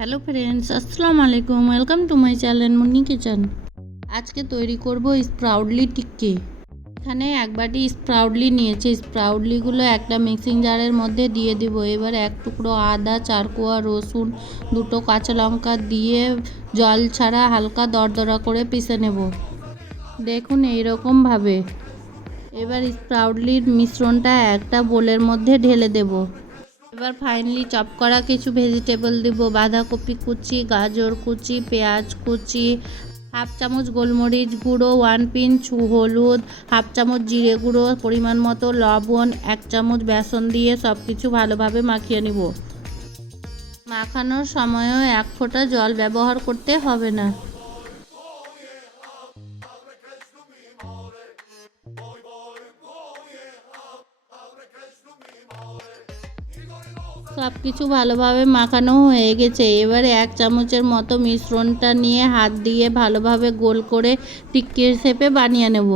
Hello friends, আসসালামু আলাইকুম। Welcome to my channel Munni kitchen. আজকে তৈরি করব স্প্রাউটলি টিক্কি। এখানে এক বাটি স্প্রাউটলি নিয়েছি। স্প্রাউটলিগুলো একটা মিক্সিং জারের মধ্যে দিয়ে দিব। এবার এক টুকরো আদা, 4 কোয়া রসুন, 2টো কাঁচা লঙ্কা দিয়ে জল ছাড়া হালকা দরদরা করে পিষে নেব। দেখুন এইরকমভাবে। এবার স্প্রাউটলির মিশ্রণটা একটা বোলের মধ্যে ঢেলে দেব। এবার ফাইনালি চপ করা কিছু ভেজিটেবল দিব। বাঁধাকপি কুচি, গাজর কুচি, পেঁয়াজ কুচি, হাফ চামচ গোলমরিচ গুঁড়ো, 1 পিঞ্চ হলুদ, হাফ চামচ জিরে গুঁড়ো, পরিমাণ মতো লবণ, 1 চামচ বেসন দিয়ে সব কিছু ভালোভাবে মাখিয়ে নিব। মাখানোর সময়ও 1 ফোঁটা জল ব্যবহার করতে হবে না। সব কিছু ভালোভাবে মাখানো হয়ে গেছে। এবারে 1 চামচের মতো মিশ্রণটা নিয়ে হাত দিয়ে ভালোভাবে গোল করে টিক্কির শেপে বানিয়ে নেব।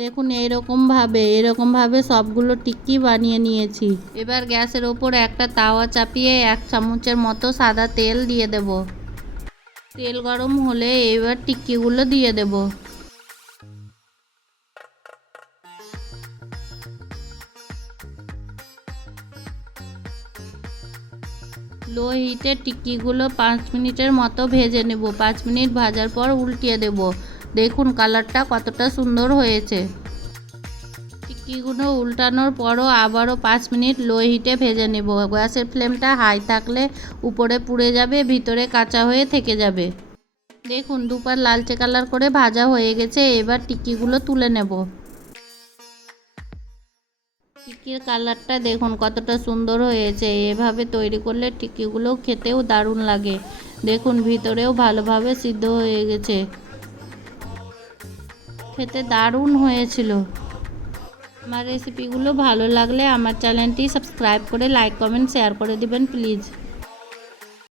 দেখুন এরকমভাবে সবগুলো টিক্কি বানিয়ে নিয়েছি। এবার গ্যাসের ওপর একটা তাওয়া চাপিয়ে 1 চামচের মতো সাদা তেল দিয়ে দেব। তেল গরম হলে এবার টিক্কিগুলো দিয়ে দেব। লো হিটে টিক্কিগুলো 5 মিনিটের মতো ভেজে নেব। 5 মিনিট ভাজার পর উল্টিয়ে দেব। দেখুন কালারটা কতটা সুন্দর হয়েছে। টিক্কিগুলো উল্টানোর পরও আবারও 5 মিনিট লো হিটে ভেজে নেব। গ্যাসের ফ্লেমটা হাই থাকলে উপরে পুড়ে যাবে, ভিতরে কাঁচা হয়ে থেকে যাবে। দেখুন দুপার লালচে কালার করে ভাজা হয়ে গেছে। এবার টিক্কিগুলো তুলে নেব। টিক্কির কালারটা দেখুন কতটা সুন্দর হয়েছে। এভাবে তৈরি করলে টিক্কিগুলো খেতেও দারুণ লাগে। দেখুন ভিতরেও ভালোভাবে সিদ্ধ হয়ে গেছে। খেতে দারুণ হয়েছিল। আমার রেসিপিগুলো ভালো লাগলে আমার চ্যানেলটি সাবস্ক্রাইব করে লাইক কমেন্ট শেয়ার করে দিবেন প্লিজ।